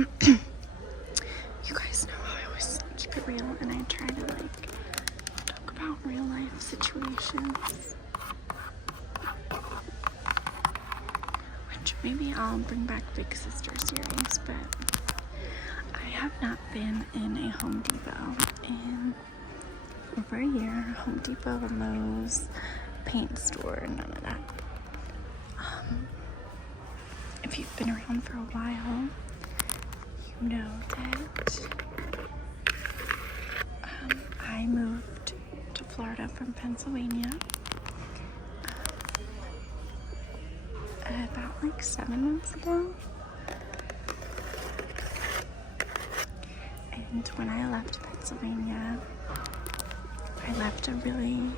You guys know how I always keep it real and I try to like talk about real life situations. Which maybe I'll bring back Big Sister series, but I have not been in a Home Depot in over a year. Home Depot, Lowe's, paint store, none of that. If you've been around for a while, you know that I moved to Florida from Pennsylvania about like 7 months ago. And when I left Pennsylvania, I left a really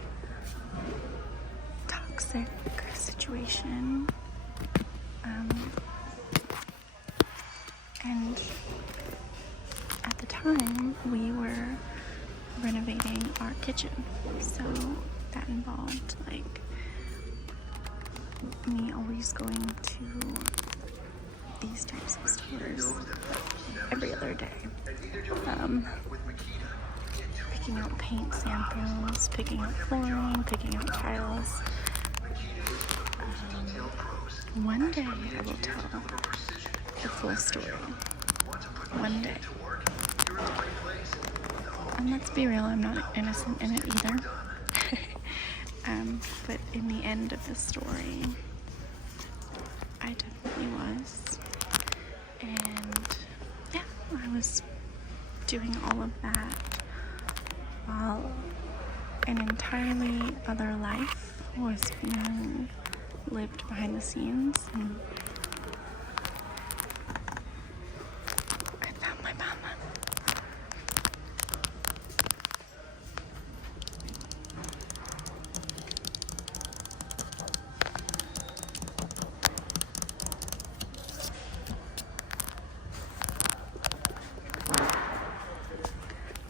toxic situation. And at the time, we were renovating our kitchen. So that involved like me always going to these types of stores every other day. Picking out paint samples, picking out flooring, picking out tiles. One day I will tell the full story. One day. And let's be real, I'm not innocent in it either. But in the end of the story, I definitely was. And yeah, I was doing all of that while an entirely other life was being lived behind the scenes. And I found my mama.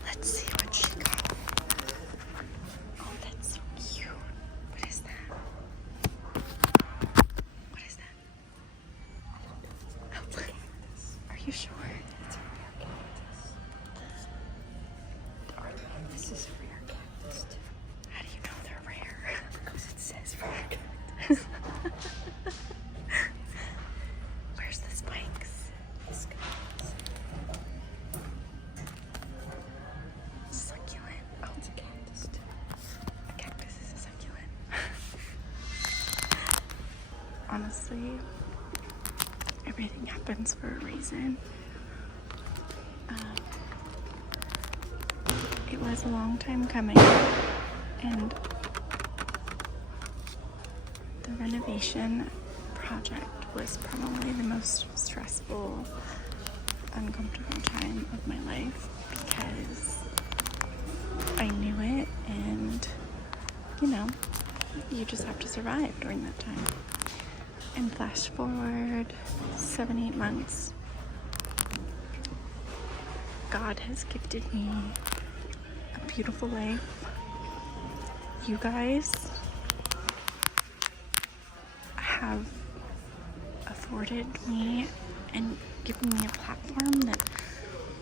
Let's see what she got. Oh, that's so cute. What is that? What is that? Are you sure? It's a rare cactus. This is a rare cactus too. How do you know they're rare? Because it says rare cactus. Where's the spikes? This goes. Succulent. Oh, it's a cactus too. A cactus is a succulent. Honestly, everything happens for a reason. It was a long time coming, and the renovation project was probably the most stressful, uncomfortable time of my life because I knew it, and you know, you just have to survive during that time. And flash forward 7-8 months, God has gifted me a beautiful life. You guys have afforded me and given me a platform that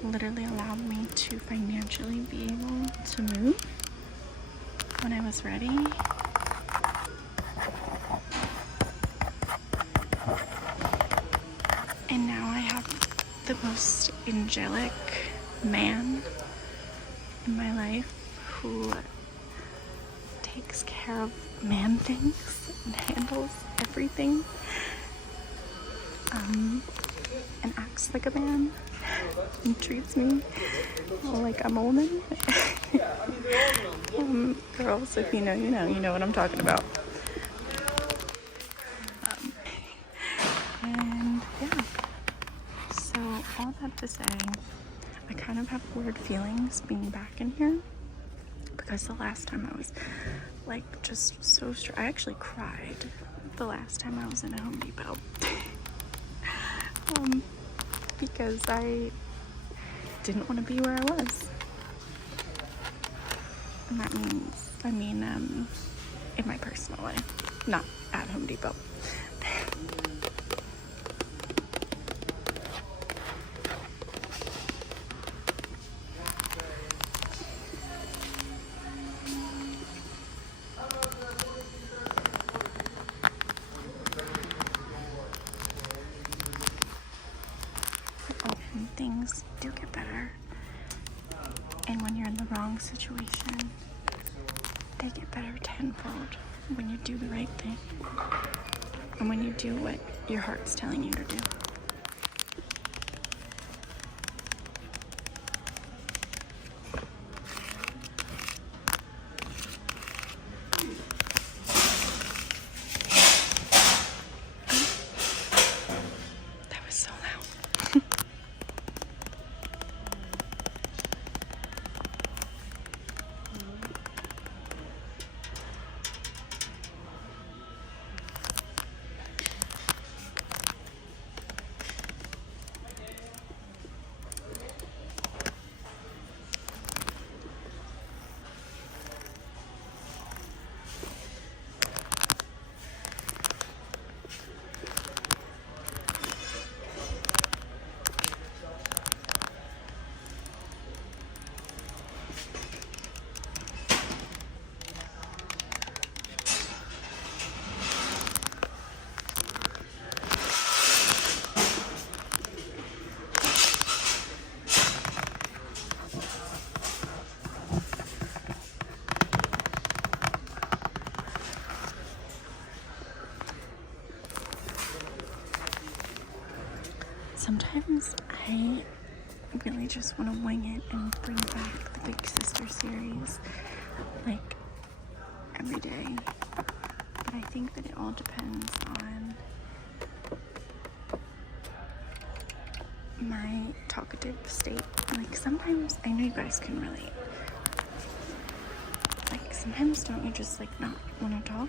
literally allowed me to financially be able to move when I was ready. And now I have the most angelic man in my life who takes care of man things and handles everything, and acts like a man and treats me like I'm a woman. Girls, if you know, you know, you know what I'm talking about. And yeah, so all that to say, I kind of have weird feelings being back in here because the last time I was like just so I actually cried the last time I was in a Home Depot. Because I didn't want to be where I was. And that means, in my personal life, not at Home Depot. things do get better. And when you're in the wrong situation, they get better tenfold when you do the right thing. And when you do what your heart's telling you to do. That was so loud. Sometimes I really just want to wing it and bring back the Big Sister series, like, every day. But I think that it all depends on my talkative state. Like, sometimes, I know you guys can relate. Like, sometimes don't you just, like, not want to talk?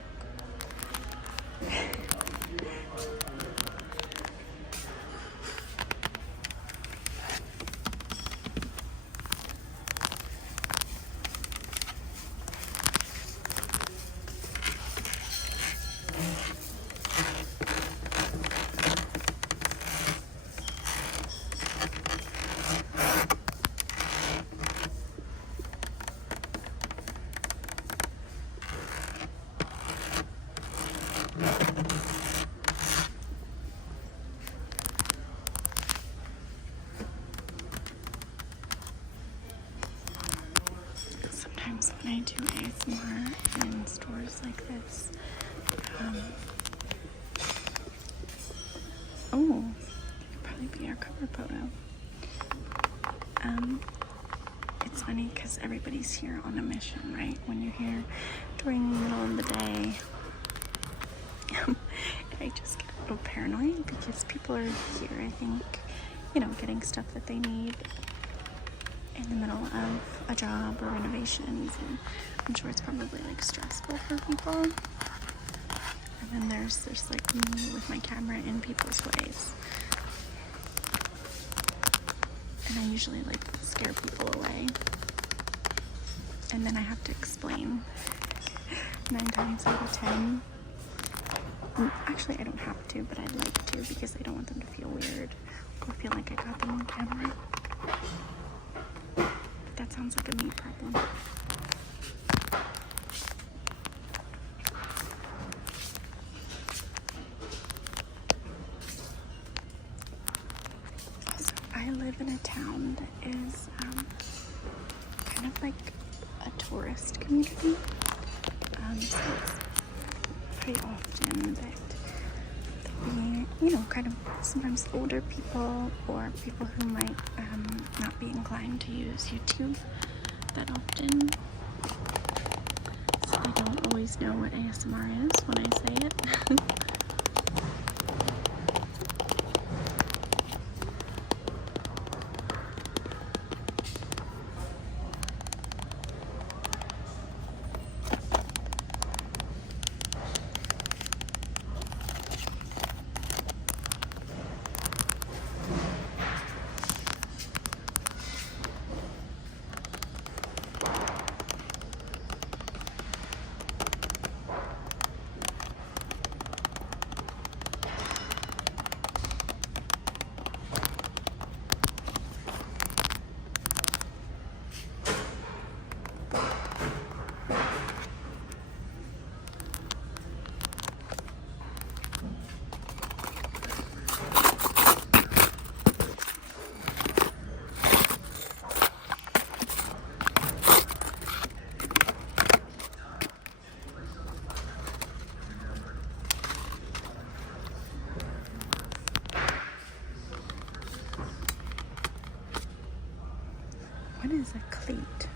Sometimes when I do ASMR in stores like this, it could probably be our cover photo. It's funny because everybody's here on a mission, right? When you're here during the middle of the day, I just get a little paranoid because people are here, I think, getting stuff that they need in the middle of a job or renovations, and I'm sure it's probably like stressful for people. And then there's like me with my camera in people's ways, and I usually like scare people away, and then I have to explain 9 times out of 10. Actually, I don't have to, but I'd like to because I don't want them to feel weird or feel like I got them on camera. That sounds like a me problem. Also, I live in a town that is kind of like a tourist community. So it's pretty often that kind of sometimes older people or people who might not be inclined to use YouTube that often. So I don't always know what ASMR is when I say it. What is a cleat?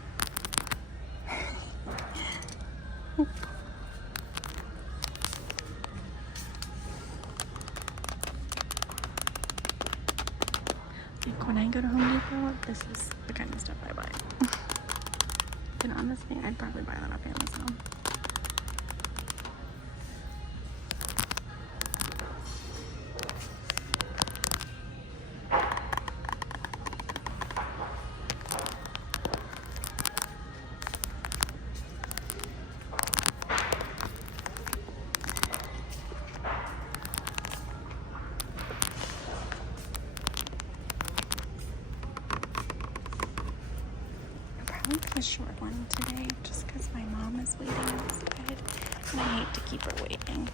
Like when I go to Home Depot, this is the kind of stuff I buy. And honestly, I'd probably buy that off Amazon. I'll pick a short one today just because my mom is waiting outside and I hate to keep her waiting.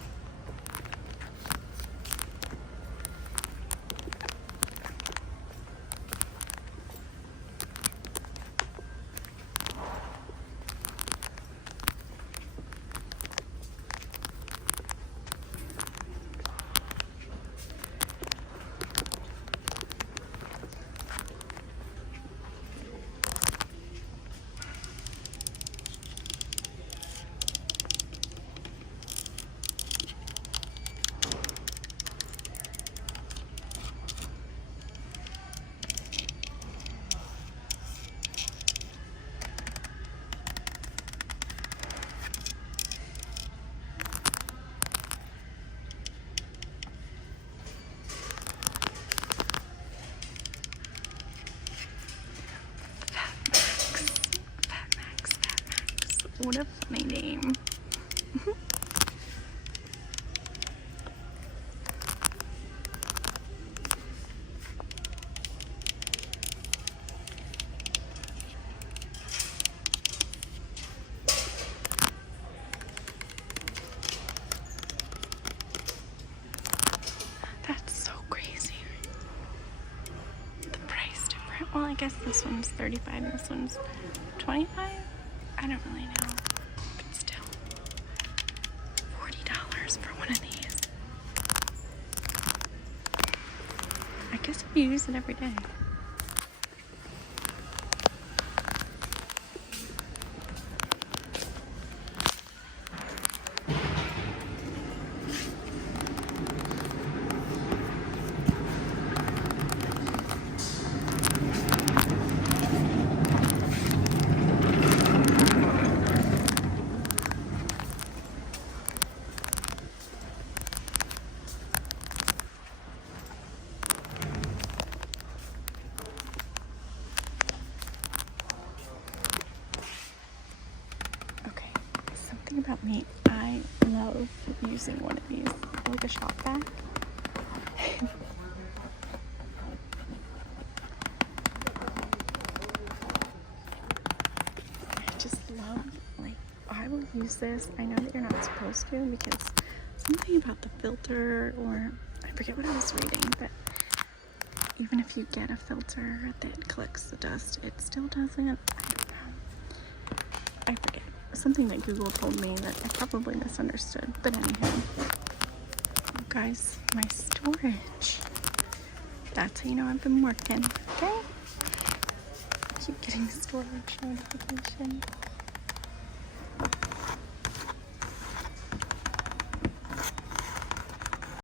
What a funny name. That's so crazy. The price different. Well, I guess this one's 35 and this one's 25. I don't really know. But still, $40 for one of these. I guess if you use it every day. About me, I love using one of these, like a shop vac. I just love, like, I will use this. I know that you're not supposed to because something about the filter, or I forget what I was reading, but even if you get a filter that collects the dust, it still doesn't. I don't know. I forget. Something that Google told me that I probably misunderstood. But anyhow, oh guys, my storage. That's how you know I've been working, okay? I keep getting storage notification.